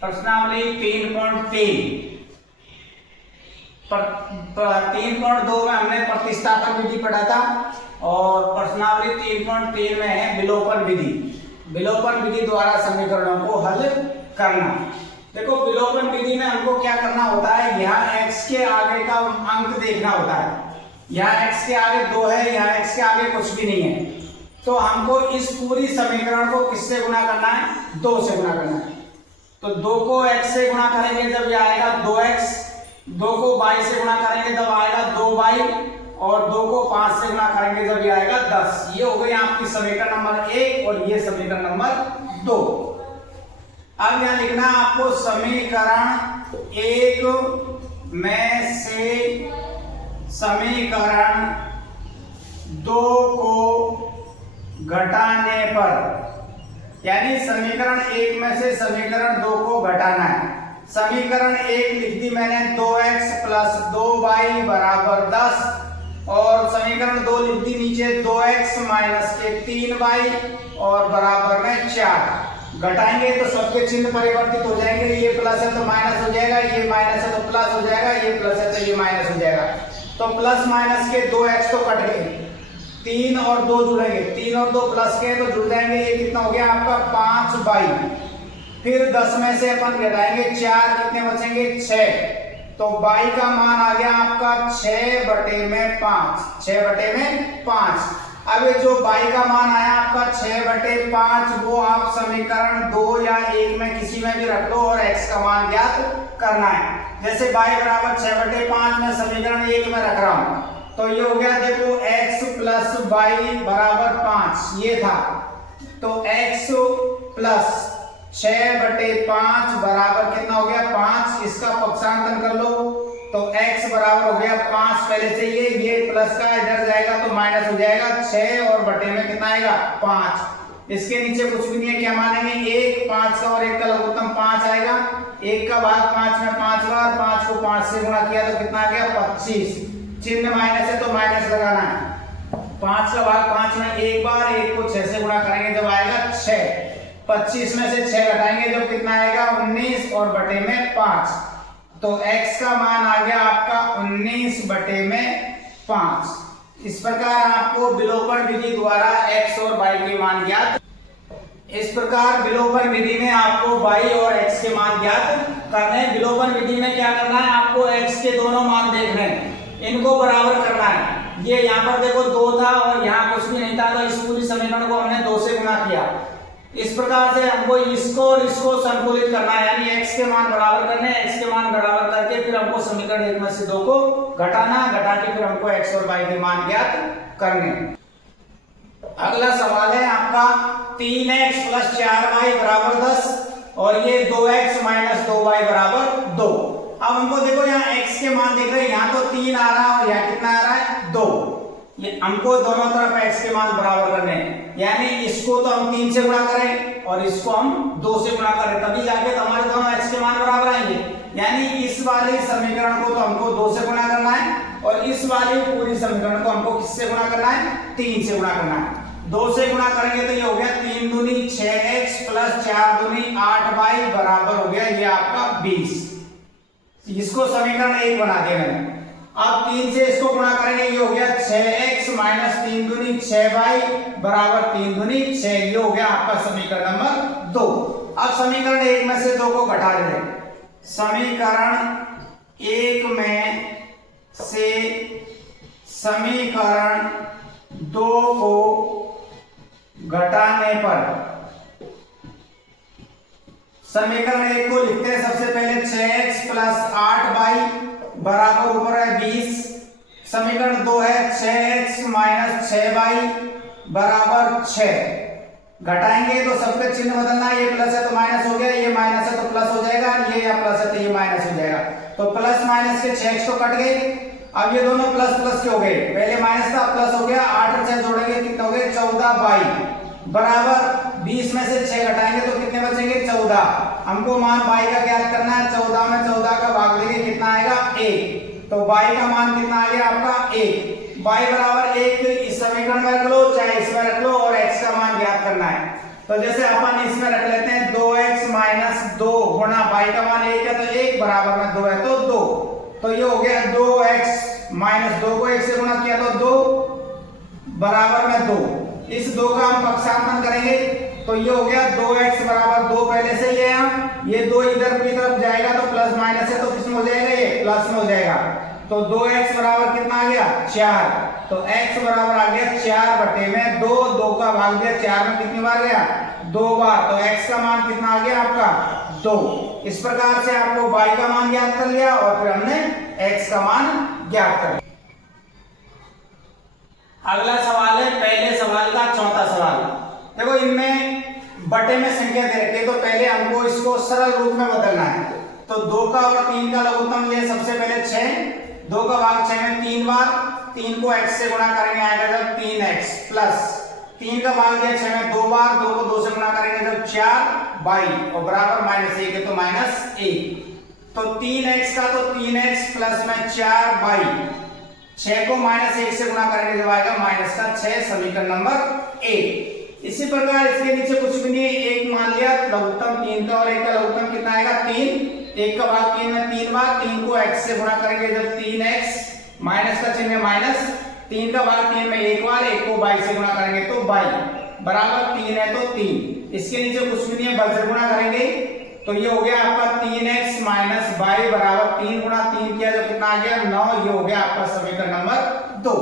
प्रश्नावली 3.2 में हमने प्रतिस्थापन विधि पढ़ा था और प्रश्नावली 3.3 में है विलोपन विधि। विलोपन विधि द्वारा समीकरणों को हल करना। देखो विलोपन विधि में हमको क्या करना होता है, यहाँ x के आगे का अंक देखना होता है। यहाँ x के आगे 2 है, यहाँ x के आगे कुछ भी नहीं है, तो हमको इस पूरी समीकरण को किससे गुणा करना है, 2 से गुणा करना है। तो 2 को x से गुणा करेंगे जब ये आएगा 2x, 2 को y से गुणा करेंगे तब आएगा 2y और 2 को 5 से गुणा करेंगे जब ये आएगा 10। ये हो गई आपकी समीकरण नंबर 1 और ये समीकरण नंबर 2। अब यहाँ लिखना आपको समीकरण 1 में से समीकरण 2 को घटाने पर, यानी समीकरण 1 में से समीकरण 2 को घटाना है। समीकरण 1 लिख दी मैंने 2x प्लस 2y बराबर 10 और समीकरण 2 लिख दी नीचे 2x माइनस के 3y और बराबर में 4। घटाएंगे तो सबके चिन्ह परिवर्तित हो जाएंगे, ये प्लस है तो माइनस हो जाएगा, ये माइनस है तो प्लस हो जाएगा, ये प्लस है तो ये माइनस हो जाएगा। तो प्लस माइनस के 2x तो कट गए, 3 और 2 जुड़ेंगे, 3 और 2 प्लस के तो जुड़ जाएंगे। ये कितना हो गया आपका 5y। फिर 10 में से अपन घटाएंगे 4, कितने बचेंगे 6। तो y का मान आ गया आपका 6/5, 6/5। अब ये जो y का मान आया आपका 6/5, वो आप समीकरण 2 या 1 में किसी में भी रख लो और x का मान ज्ञात करना है। जैसे y बराबर 6/5 में समीकरण 1 में रख रहा हूं, तो ये हो गया देखो x प्लस y बराबर 5, ये था। तो x प्लस 6/5 बराबर कितना हो गया 5, इसका पक्षांतरण कर लो तो x बराबर हो गया 5 पहले से, ये प्लस का इधर जाएगा तो माइनस हो जाएगा 6 और बटे में कितना आएगा 5। इसके नीचे कुछ भी नहीं है, क्या मानेंगे 1, 5 का और 1 का लघुत्तम 5 आएगा, 1 का भाग 5 में 5 बार, 5 को 5 से गुणा किया तो कितना आ गया 25। चिन्ह माइनस है तो माइनस लगाना है। 5 का भाग 5 में 1 बार, 1 को 6 से गुणा करेंगे जब आएगा 6। 25 में से 6 घटाएंगे जब कितना आएगा 19 और बटे में 5। तो x का मान आ गया आपका 19/5। इस प्रकार आपको विलोपन विधि द्वारा x और y के मान ज्ञात। इस प्रकार विलोपन विधि में आपको y और x के मान ज्ञात करने हैं। विलोपन विधि में क्या करना है, आपको x के दोनों मान देखने हैं, इनको बराबर करना है। ये यहाँ पर देखो 2 था और यहाँ कुछ भी नहीं था, तो इस पूरी समीकरण को हमने 2 से गुणा किया। इस प्रकार से हमको इसको और इसको संतुलित करना है, यानी x के मान बराबर करने, x के मान बराबर करके फिर हमको समीकरण 1 में से 2 को घटाना, घटा के फिर हमको x और y के मान ज्ञात करने। अगला सवाल है आपका 3x प्लस 4y बराबर 10 और ये 2x माइनस 2y बराबर 2। अब हमको देखो यहाँ x के मान देख रहे हैं, यहाँ तो 3 आ रहा है और यहाँ कितना आ रहा है 2। ये हमको दोनों तरफ x के मान बराबर करने हैं, यानी इसको तो हम 3 से गुणा करें और इसको हम 2 से गुणा करें, तभी जाके तो हमारे दोनों x के मान बराबर आएंगे। यानी इस वाले समीकरण को तो हमको 2 से गुणा करना है और इस वाली पूरी समीकरण को हमको किससे गुणा करना है, 3 से गुणा करना है। 2 से गुणा करेंगे तो ये हो गया 3 दूनी 6x प्लस 4 दूनी 8y बराबर हो गया ये आपका 20। इसको समीकरण 1 बना दिया मैंने। अब 3 से इसको गुणा करेंगे, ये हो गया 6x माइनस 3 दूनी 6y बराबर 3 दूनी 6। ये हो गया आपका समीकरण नंबर 2। अब समीकरण 1 में से 2 को घटा दें। समीकरण 1 में से समीकरण 2 को घटाने पर, समीकरण 1 को लिखते हैं सबसे पहले 6x प्लस 8y बराबर ऊपर है 20। समीकरण 2 है 6x माइनस 6y बराबर 6। घटाएंगे तो सबके चिन्ह बदलना है, ये प्लस है तो माइनस हो गया, ये माइनस है तो प्लस हो जाएगा, ये या प्लस है तो ये माइनस हो जाएगा। तो प्लस माइनस के 6x तो कट गए, अब ये दोनों प्लस प्लस के हो गए, पहले माइनस था प्लस हो गया, 8 और 6 जोड़ेंगे कितना हो गए 14y बराबर 20 में से 6 घटाएंगे तो कितने बचेंगे 14। हमको मान y का ज्ञात करना है, 14 में 14 का भाग देंगे कितना आएगा 1। तो y का मान कितना आ गया आपका 1। y बराबर 1 इस समीकरण में रख लो चाहे इसमें रख लो और x का मान ज्ञात करना है। तो जैसे अपन इसमें रख लेते हैं 2x माइनस 2 गुणा y का मान 1 है तो 1 बराबर में 2 है तो 2। तो ये हो गया 2x माइनस 2 को 1 से गुणा किया तो 2 बराबर में 2। इस 2 का हम पक्षांतरण करेंगे तो ये हो गया 2x बराबर 2 पहले से ही है, ये 2 इधर की तरफ जाएगा तो प्लस माइनस है तो किसमें हो जाएगा, ये प्लस में हो जाएगा। तो 2x बराबर कितना आ गया 4, तो x बराबर आ गया 4 बटे में 2, 2 का भाग दिया 4 में कितनी बार गया 2 बार, तो x का मान कितना आ गया आपका 2। इस प्रकार से आपको y का मान ज्ञात कर लिया और फिर हमने x का मान ज्ञात कर लिया। अगला सवाल है पहले सवाल का चौथा सवाल। देखो इनमें बटे में संख्या दे रखी है तो पहले हमको इसको सरल रूप में बदलना है। तो 2 का और 3 का लघुत्तम लिए सबसे पहले 6, 2 का भाग 6 में 3 बार, 3 को x से गुणा करेंगे आएगा जब 3x प्लस 3 का भाग दिया 6 में 2 बार, 2 को 2 से गुणा करेंगे जब 4y और बराबर -1 है तो -1। तो 3x का तो 3x प्लस में 4y, 6 को -1 से गुणा करेंगे जब आएगा -6, समीकरण नंबर 1। इसी प्रकार इसके नीचे कुछ भी नहीं है, एक मान लिया लघुत्तम 3 का और 1 का लघुत्तम कितना आएगा 3, 1 का भाग 3 में 3 बार, 3 को x से गुणा करेंगे जब 3x, माइनस का चिन्ह माइनस, 3 का भाग 3 में 1 बार, 1 को y से गुणा करेंगे तो y बराबर 3 है तो 3। इसके नीचे कुछ भी नहीं है, बल से गुणा करेंगे तो ये हो गया आपका 3x माइनस y बराबर 3 गुणा 3 किया जब कितना आ गया 9, ये हो गया आपका समीकरण नंबर 2।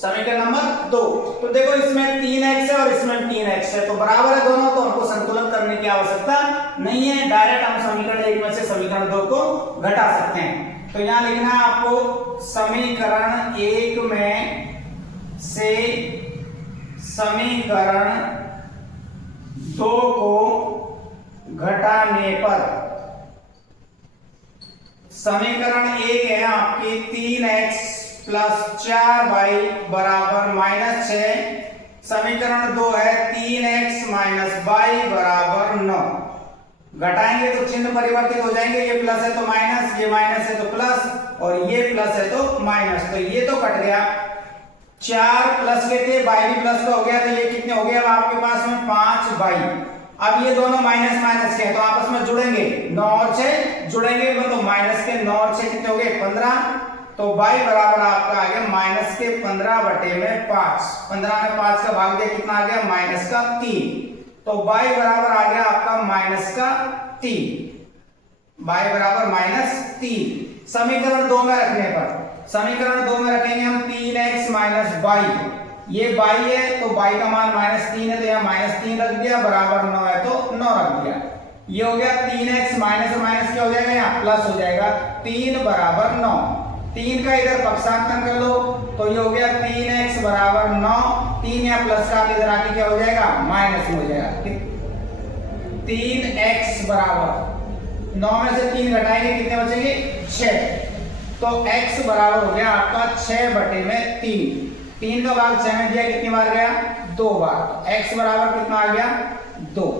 समीकरण नंबर 2। तो देखो इसमें 3x है और इसमें 3x है तो बराबर है दोनों, तो हमको संतुलन करने की आवश्यकता नहीं है, डायरेक्ट हम समीकरण 1 में से समीकरण 2 को घटा सकते हैं। तो यहां लिखना है आपको समीकरण 1 में से समीकरण 2 को घटाने पर समीकरण 1 है आपकी 3x प्लस 4y बराबर -6, समीकरण 2 है 3x माइनस y बराबर 9। घटाएंगे तो चिन्ह परिवर्तित हो जाएंगे, ये प्लस है तो माइनस, ये माइनस है तो प्लस और ये प्लस है तो माइनस, तो ये तो कट गया। 4 प्लस के थे, y भी प्लस का हो गया तो ये कितने हो गए अब आपके पास में 5y। अब ये दोनों माइनस माइनस के हैं तो आपस में जुड़ेंगे, 9 और 6 जुड़ेंगे मतलब माइनस के 9 और 6 कितने हो गए 15, तो y बराबर आपका आ गया माइनस के 15 बटे में 5, 15 में 5 का भाग दिया कितना आ गया -3, तो y बराबर आ गया आपका -3, y बराबर -3। समीकरण 2 में रखने पर समीकरण 2 में रखेंगे हम 3x माइनस y, ये y है तो y का मान -3 है तो यहाँ -3 रख दिया, बराबर 9 है तो 9 रख दिया। ये हो गया 3x माइनस माइनस क्या हो जाएगा यहाँ प्लस हो जाएगा, 3 बराबर 9। 3 का इधर पक्षांतरण कर लो तो ये हो गया 3x बराबर 9, 3 या प्लस का इधर आके क्या हो जाएगा माइनस हो जाएगा। 3x बराबर 9 में से 3 घटाएंगे कितने बचेंगे 6, तो x बराबर हो गया आपका 6 बटे में 3। 3 का भाग 6 में दिया कितनी बार गया 2 बार, x बराबर कितना आ गया 2।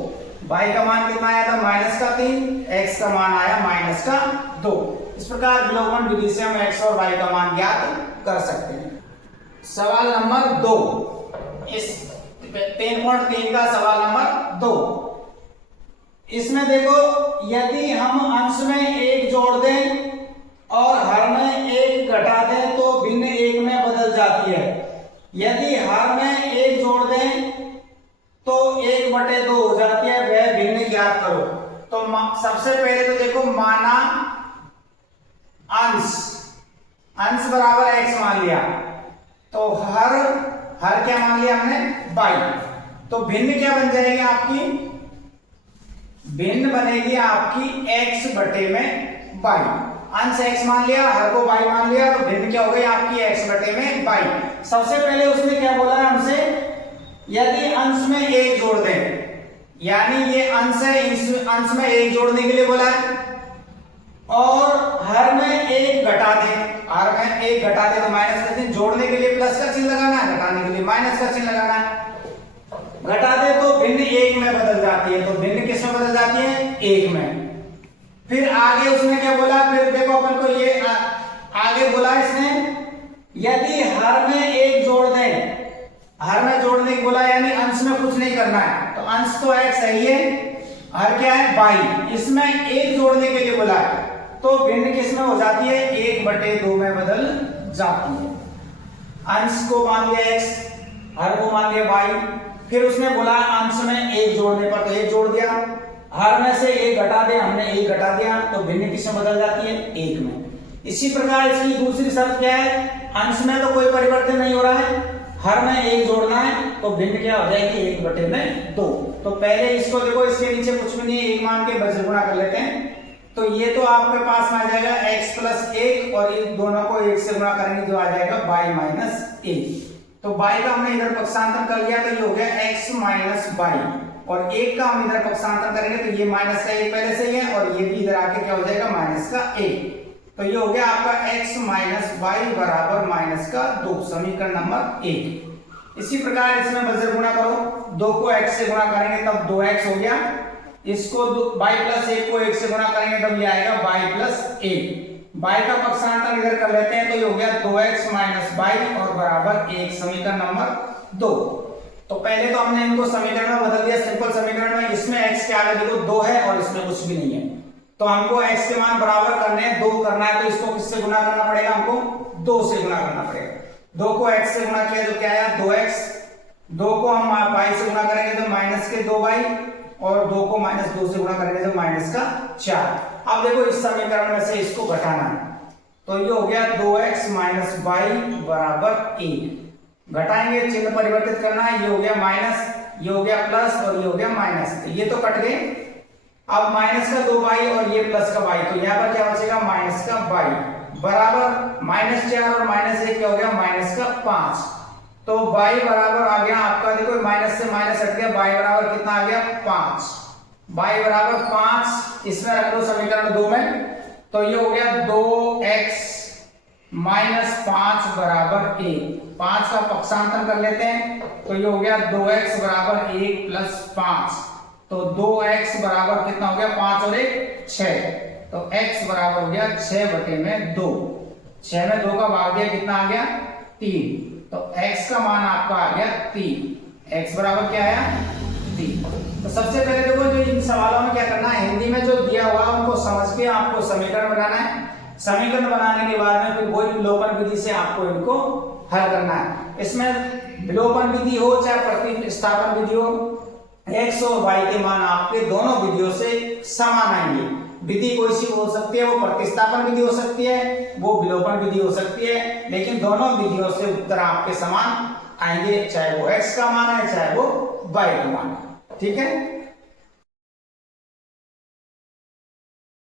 y का मान कितना आया था -3, x का मान आया -2। इस प्रकार विलोपन विधि से हम x और y का मान ज्ञात कर सकते हैं। सवाल नंबर 2, इस 3.3 का सवाल नंबर 2, इसमें देखो यदि हम अंश में 1 जोड़ दें और हर में 1 घटा दें तो भिन्न 1 में बदल जाती है। यदि हर में 1 जोड़ दें तो 1/2 हो जाती है, वह भिन्न ज्ञात करो। तो सबसे पहले तो देखो माना अंश बराबर x मान लिया तो हर क्या मान लिया हमने y, तो भिन्न क्या बन जाएगी आपकी, भिन्न बनेगी आपकी x बटे में y। अंश x मान लिया, हर को y मान लिया तो भिन्न क्या हो गई आपकी x बटे में y। सबसे पहले उसने क्या बोला है हमसे, यदि अंश में 1 जोड़ दें, यानी ये अंश है, इस अंश में 1 जोड़ने के लिए बोला है, और हर में 1 घटा दें, हर में 1 घटा दें तो माइनस का चिन्ह, जोड़ने के लिए प्लस का चिन्ह लगाना है, घटाने के लिए माइनस का चिन्ह लगाना है। घटा दे तो भिन्न 1 में बदल जाती है, तो भिन्न किस में बदल जाती है 1 में। फिर आगे उसने क्या बोला, फिर देखो अपन को ये आगे बोला इसने, यदि हर में 1 जोड़ दें, हर में जोड़ने की बोला यानी अंश में कुछ नहीं करना है, तो अंश तो x है ये, हर क्या है बाई, इसमें एक जोड़ने के लिए बोला है तो भिन्न किस में हो जाती है 1/2 में बदल जाती है। अंश को मान लिया x, हर को मान लिया y, फिर उसने बोला अंश में एक जोड़ने पर तो एक जोड़ दिया, हर में से एक घटा दे, हमने एक घटा दिया तो भिन्न किस में बदल जाती है 1 में। इसी प्रकार इसकी दूसरी शर्त क्या है, अंश में तो कोई परिवर्तन नहीं हो रहा है, हर में एक जोड़ना है तो भिन्न क्या हो जाएगी 1/2। तो पहले इसको देखो, इसके नीचे कुछ भी नहीं है, एक मान के बस गुणा कर लेते हैं तो ये तो आपके पास में आ जाएगा x + 1 और इन दोनों को 1 से गुणा करेंगे जो आ जाएगा y - 1। तो y का हमने इधर पक्षांतर कर लिया तो ये हो गया x - y और 1 का हम इधर पक्षांतर करेंगे तो ये माइनस का 1 पहले से ही है और ये भी इधर आके क्या हो जाएगा -1। तो ये हो गया आपका x - y बराबर -2, समीकरण नंबर 1। इसी प्रकार इसमें बजर गुणा करो, 2 को x से गुणा करेंगे तब 2x हो गया, इसको y + 1 को 1 से गुणा करेंगे तब ये आएगा y + 1। y का पक्षांतर इधर कर लेते हैं तो ये हो गया 2x - y और बराबर 1, समीकरण नंबर 2। तो पहले तो हमने इनको समीकरण में बदल दिया, सिंपल समीकरण में। इसमें x के आगे देखो 2 है और इसमें कुछ भी नहीं है तो हमको x के मान बराबर करने हैं, 2 करना है तो इसको किससे गुणा करना पड़ेगा, हमको 2 से गुणा करना पड़ेगा। 2 को x से गुणा किया तो क्या आया 2x, 2 को हम y से गुणा करेंगे तो -2y और 2 को -2 से गुणा करेंगे तो -4। अब देखो इस समीकरण में से इसको घटाना है तो ये हो गया 2x - y बराबर 1। घटाएंगे, चिन्ह परिवर्तित करना है, ये हो गया माइनस, ये हो गया प्लस और ये हो गया माइनस, तो ये तो कट गए। अब माइनस का 2y और ये प्लस का y, तो यहाँ पर क्या बचेगा माइनस का y बराबर -4 और -1 क्या हो गया -5। तो y बराबर आ गया आपका, देखो माइनस से माइनस हट गया, y बराबर कितना आ गया 5, y बराबर 5, इसमें रख लो समीकरण 2 में तो ये हो गया 2x - 5 बराबर 1। 5 का पक्षांतर कर लेते हैं तो ये हो गया 2x बराबर 1 + 5, तो 2x बराबर कितना हो गया 5 और 1 6, तो x बराबर हो गया 6/2। 6 में 2 का भाग दिया कितना आ गया 3, तो x का मान आपका आ गया 3। x बराबर क्या आया 3। तो सबसे पहले देखो जो इन सवालों में क्या करना है, हिंदी में जो दिया हुआ है उनको समझ के आपको समीकरण बनाना है। समीकरण बनाने के बाद में फिर वही विलोपन विधि से आपको इनको हल करना है। इसमें विलोपन विधि हो चाहे प्रतिस्थापन विधि हो, x और y के मान आपके दोनों विधियों से समान आएंगे। विधि कोई सी हो सकती है, वो प्रतिस्थापन विधि हो सकती है, वो विलोपन विधि हो सकती है, लेकिन दोनों विधियों से उत्तर आपके समान आएंगे, चाहे वो x का मान है चाहे वो y का मान है। ठीक है।